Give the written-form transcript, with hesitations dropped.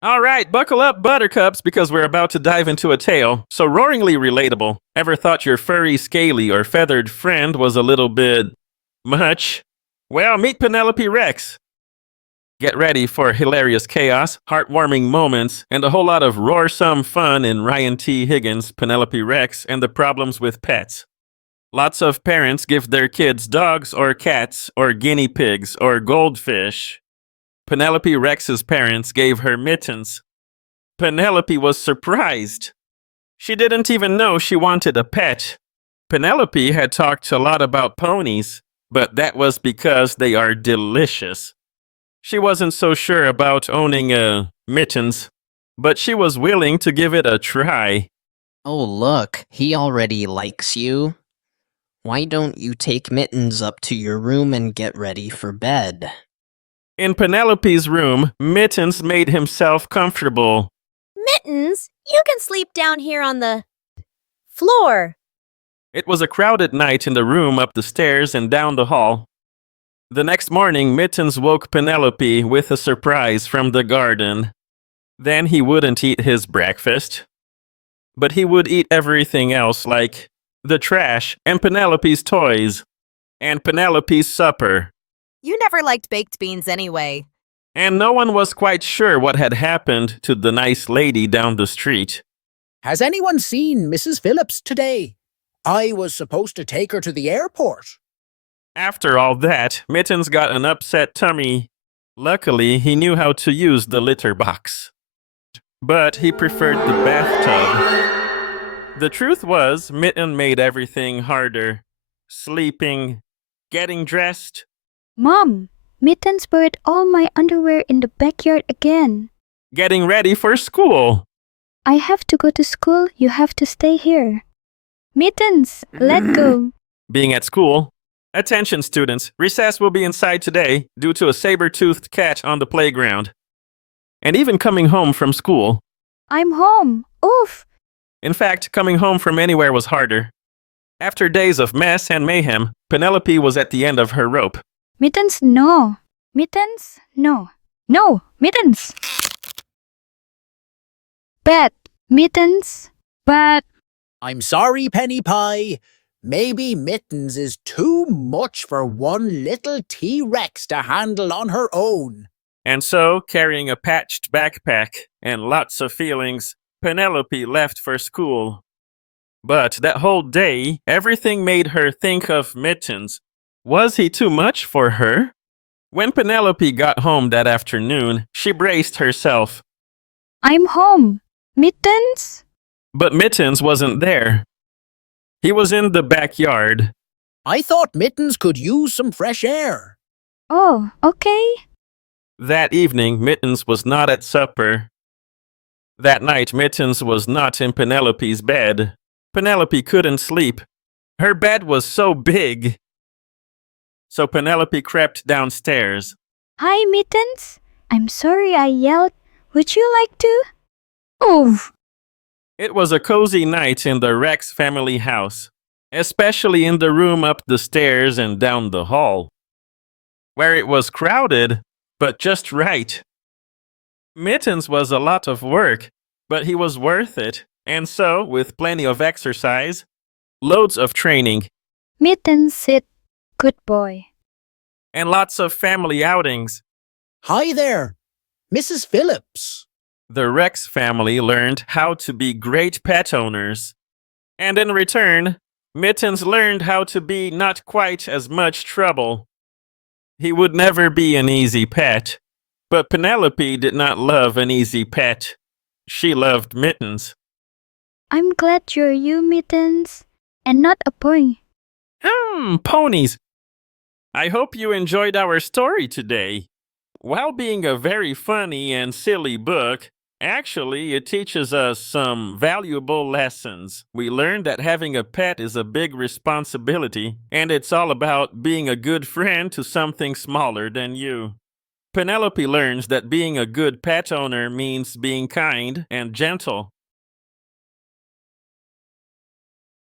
All right, buckle up, buttercups, because we're about to dive into a tale so roaringly relatable. Ever thought your furry, scaly, or feathered friend was a little bit much? Well, meet Penelope Rex. Get ready for hilarious chaos, heartwarming moments, and a whole lot of roarsome fun in Ryan T Higgins, Penelope Rex, and the problems with pets. Lots of parents give their kids dogs or cats or guinea pigs or goldfish. Penelope Rex's parents gave her mittens. Penelope was surprised. She didn't even know she wanted a pet. Penelope had talked a lot about ponies, but that was because they are delicious. She wasn't so sure about owning mittens, but she was willing to give it a try. Oh, look, he already likes you. Why don't you take Mittens up to your room and get ready for bed? In Penelope's room, Mittens made himself comfortable. Mittens, you can sleep down here on the floor. It was a crowded night in the room up the stairs and down the hall. The next morning, Mittens woke Penelope with a surprise from the garden. Then he wouldn't eat his breakfast, but he would eat everything else, like the trash and Penelope's toys and Penelope's supper. You never liked baked beans anyway. And no one was quite sure what had happened to the nice lady down the street. Has anyone seen Mrs. Phillips today? I was supposed to take her to the airport. After all that, Mittens got an upset tummy. Luckily, he knew how to use the litter box. But he preferred the bathtub. The truth was, Mitten made everything harder. Sleeping, getting dressed. Mom, Mittens buried all my underwear in the backyard again. Getting ready for school. I have to go to school, you have to stay here. Mittens, let go. Being at school. Attention students, recess will be inside today due to a saber-toothed cat on the playground. And even coming home from school. I'm home. Oof. In fact, coming home from anywhere was harder. After days of mess and mayhem, Penelope was at the end of her rope. Mittens, no. Mittens, no. No, Mittens. Bad. Mittens, bad. I'm sorry, Penny Pie. Maybe Mittens is too much for one little T-Rex to handle on her own. And so, carrying a patched backpack and lots of feelings, Penelope left for school. But that whole day, everything made her think of Mittens. Was he too much for her? When Penelope got home that afternoon, she braced herself. I'm home. Mittens? But Mittens wasn't there. He was in the backyard. I thought Mittens could use some fresh air. Oh, okay. That evening, Mittens was not at supper. That night, Mittens was not in Penelope's bed. Penelope couldn't sleep. Her bed was so big. So Penelope crept downstairs. Hi, Mittens. I'm sorry I yelled. Would you like to? Oof. It was a cozy night in the Rex family house, especially in the room up the stairs and down the hall, where it was crowded, but just right. Mittens was a lot of work, but he was worth it, and so, with plenty of exercise, loads of training, Mittens, sit. Good boy. and lots of family outings, Hi there, Mrs. Phillips. the Rex family learned how to be great pet owners. And in return, Mittens learned how to be not quite as much trouble. He would never be an easy pet, but Penelope did not love an easy pet. She loved Mittens. I'm glad you're you, Mittens, and not a boy. Ponies. I hope you enjoyed our story today. While being a very funny and silly book, actually it teaches us some valuable lessons. We learned that having a pet is a big responsibility, and it's all about being a good friend to something smaller than you. Penelope learns that being a good pet owner means being kind and gentle.